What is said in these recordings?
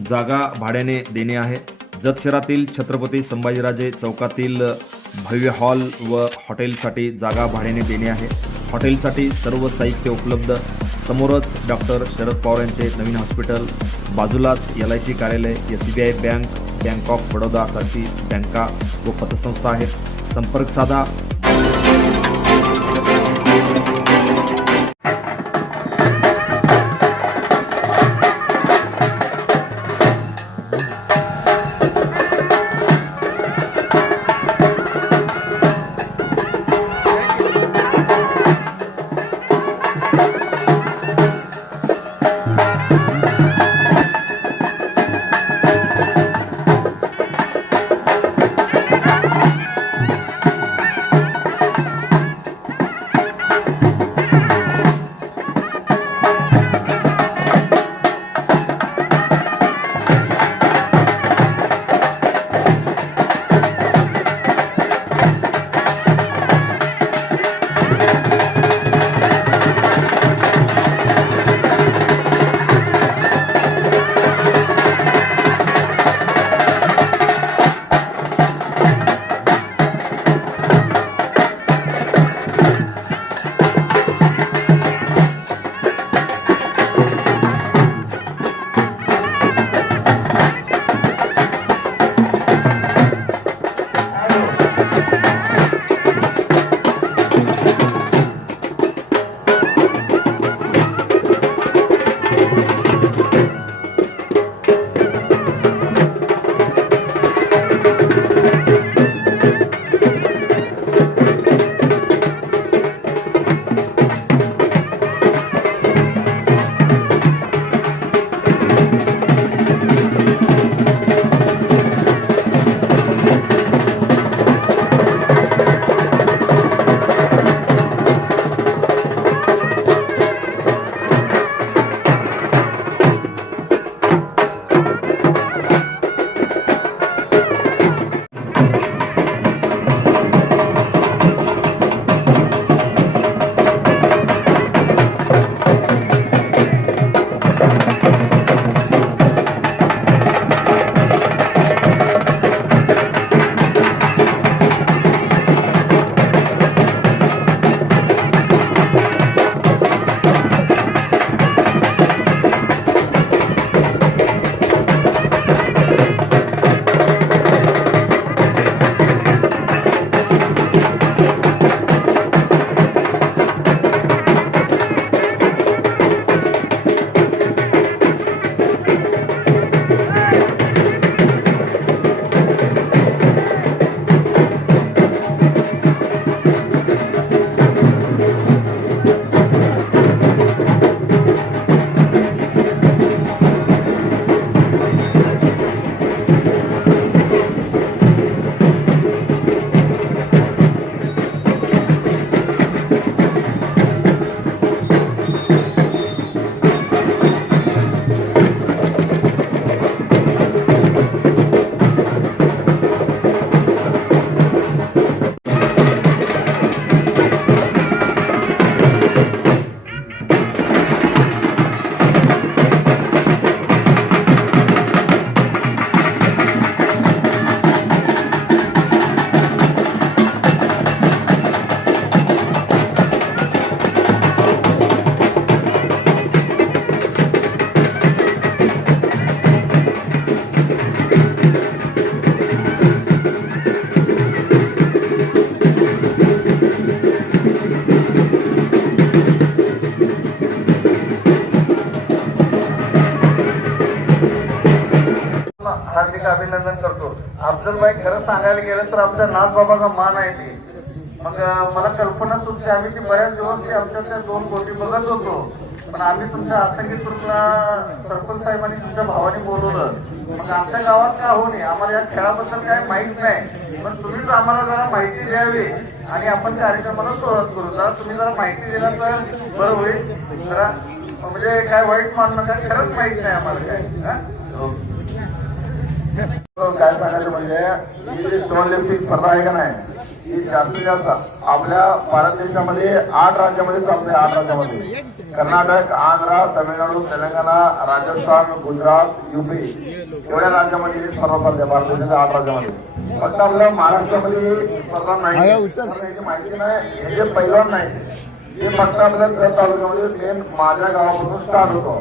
जागा भाड्याने देणे आहे। जत शहरातील छत्रपती संभाजीराजे चौकातील भव्य हॉल व हॉटेलसाठी जागा भाड्याने देणे आहे। हॉटेलसाठी सर्व साहित्य उपलब्ध। समोरच डॉक्टर शरद पवार यांचे नवीन हॉस्पिटल, बाजूलाच LIC कार्यालय, SBI bank, bank of Baroda सारखी बँका व पतसंस्था आहेत। संपर्क साधा। हार्दिक अभिनंदन करतो। अफजलभाई खरं सांगायला गेलं तर आमच्या नाथबाबाचा मान आहे ते। मग मला कल्पना तुमची, आम्ही ती बऱ्याच दिवस ते आमच्या त्या 2 कोटी बघत होतो, पण आम्ही तुमच्या आसंगी ग्रुपला सरपंच साहेबांनी तुमच्या भावाने बोलवलं। मग आमच्या गावात का होऊ नये, आम्हाला या खेळाबद्दल काही माहीत नाही, पण तुम्हीच आम्हाला जरा माहिती द्यावी आणि आपण कार्यक्रमाला सुरुवात करू। जरा तुम्ही जरा माहिती दिला तर बरं होईल। जरा म्हणजे काय वाईट मानणं काय, खरंच माहित नाही आम्हाला काय। काय सांगायचं म्हणजे ही जी स्टोन लिफ्टिंग स्पर्धा आहे का नाही, ही जास्तीत जास्त आपल्या भारत देशामध्ये 8 राज्यामध्ये चालते। 8 राज्यामध्ये कर्नाटक, आंध्र, तामिळनाडू, तेलंगणा, राजस्थान, गुजरात, यूपी एवढ्या राज्यामध्ये ही स्पर्धा चालते भारत देशाच्या 8 राज्यामध्ये. फक्त आपल्या महाराष्ट्रामध्ये ही स्पर्धा नाही, याची माहिती नाही. हे जे पैलवान नाही हे फक्त आपल्या जत तालुक्यामध्ये मेन माझ्या गावापासून स्टार्ट होतो.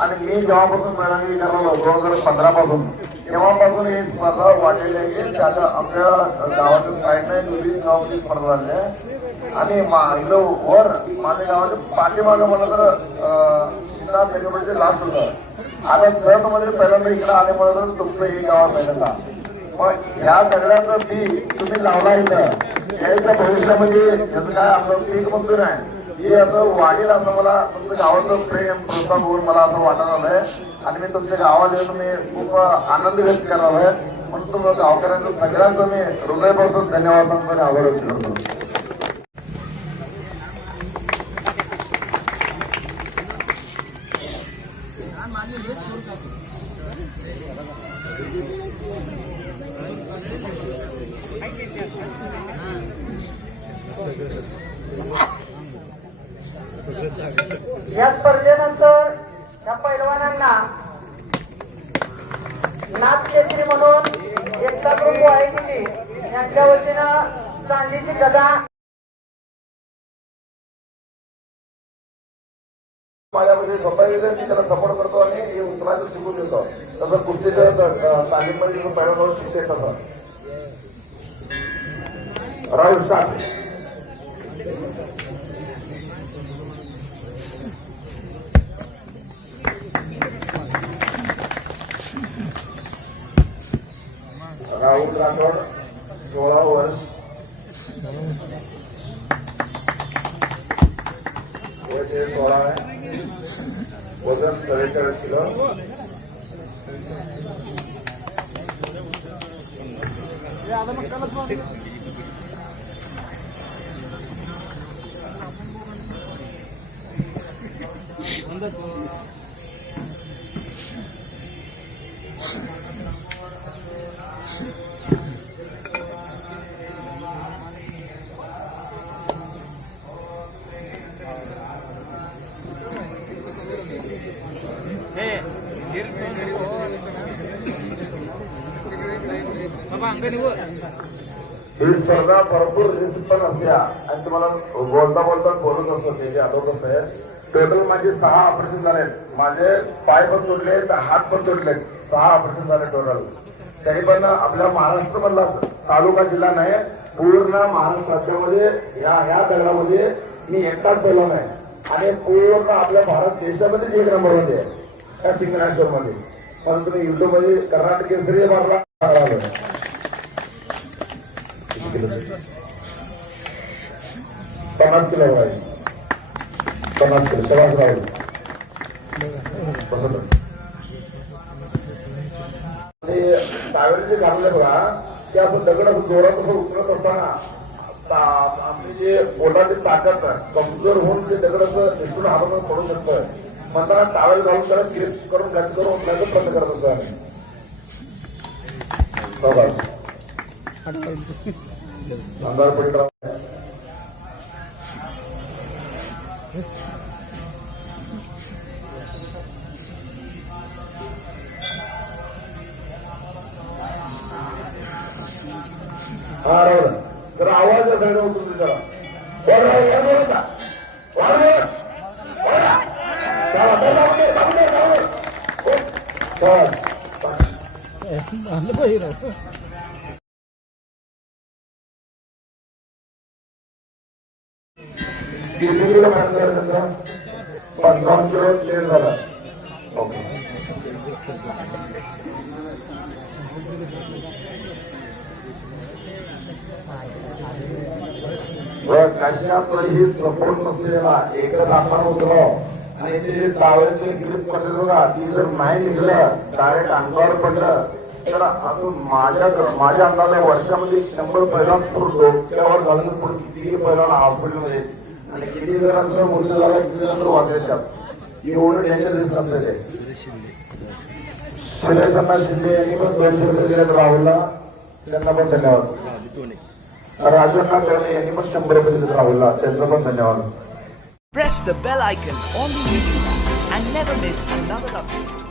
आणि मी जेव्हापासून पैलवानगिरी करायला 2015 पासून तेव्हापासून ही स्पर्धा वाढलेली आहे की त्याच्या आपल्या गावातील साईड नाही नवीन गावाची स्पर्धा झाली आहे. आणि इकडं वर माझ्या गावाच्या पाठीमागं मला तर त्याच्यामध्ये लास्ट होतं. आता जतमध्ये पहिल्यांदा इकडं आल्यामुळे तर तुमचं हे गाव पहिल्यांदा. मग ह्या सगळ्याचं बी तुम्ही लावला इथं याच्या भविष्यामध्ये याचं काय आपलं पीक म्हणतो नाही हे असं वाढेल असं मला तुमच्या गावाचं प्रेम प्रोत्साहन बघून मला असं वाटत आलंय. आणि मी तुमच्या गावाला येऊन मी खूप आनंद व्यक्त करणार आहे. म्हणून तुम्हाला गावकऱ्यांचं सगळ्यांचं मी हृदयपासून धन्यवाद सांगतो आणि आभार व्यक्त करतो. या स्पर्धेनंतर या पैलवानांना नाथ केसरी म्हणून एकता ग्रुप वाहिनी यांच्या वतीनं चांदीची गदा माझ्यामध्ये स्वतः मी त्याला सपोर्ट करतो आणि हे उचलायचं शिकून देतो. तसं कुस्तीचं तालीममध्ये पहिला शिकते तसं राहुल स्टार्ट. राहुल राठोड 16 वर्ष, वय 16 आहे, वजन 43 किलो. ही स्पर्धा भरपूर रिस्क पण असते आणि तुम्हाला बोलता बोलता बोलत असतो त्याचे आठवत आहे. टोटल माझे 6 ऑपरेशन झाले. माझे पाय पण तुटले तर हात पण तुटले. 6 ऑपरेशन झाले टोटल. तरी पण आपल्या महाराष्ट्र मधला तालुका जिल्हा नाही पूर्ण महाराष्ट्र राज्यामध्ये ह्या दगडामध्ये मी एकटाच पहिला नाही आणि पूर्ण आपल्या भारत देशामध्ये 1 नंबर मध्ये त्या सिंगनेश्वर मध्ये. पण तुम्ही युट्यूब मध्ये कर्नाटक केसरी मारला 50 किलो आहे. 50 किलो सवास राहील टावेल जे घालले बघा ते आपण दगड असं जोरात असं उचलत असताना आपली जे बोटाची ताकद कमजोर होऊन ते दगड असं निष्ठून हातातून पडू शकतोय. म्हणताना टावेल घालून त्याला ग्रिप करून घट करून उचलायचं प्रयत्न करत होतो आम्ही. अंधार पडीत हा राहुल जरा आवाज सगळं उचलून जरा किती किलो मारलं 55 किलो चेंज झाला. ओके कशातही सपोर्ट नसलेला एकच आपण उतरव आणि ते टावेलचे ग्रिप पडले बघा ती जर नाही निघलं डायरेक्ट अंगावर पडलं तर असं माझ्या अंदाजा वर्षामध्ये 100 पहिला डोक्यावर घालून पुढे किती पहिला हॉस्पिटलमध्ये आणि किती जणांचा मृत्यू झाला किती जणांना वाचायच्यात एवढं डेंजर दिसत असतं ते. सुरेशांना शिंदे यांनी पण 200 रुपये दिले राहुलला त्यांना पण धन्यवाद. राजूंना यांनी पण 100 रुपये दिले राहुलला त्यांना पण धन्यवाद. Press the bell icon on the YouTube app and never miss another update.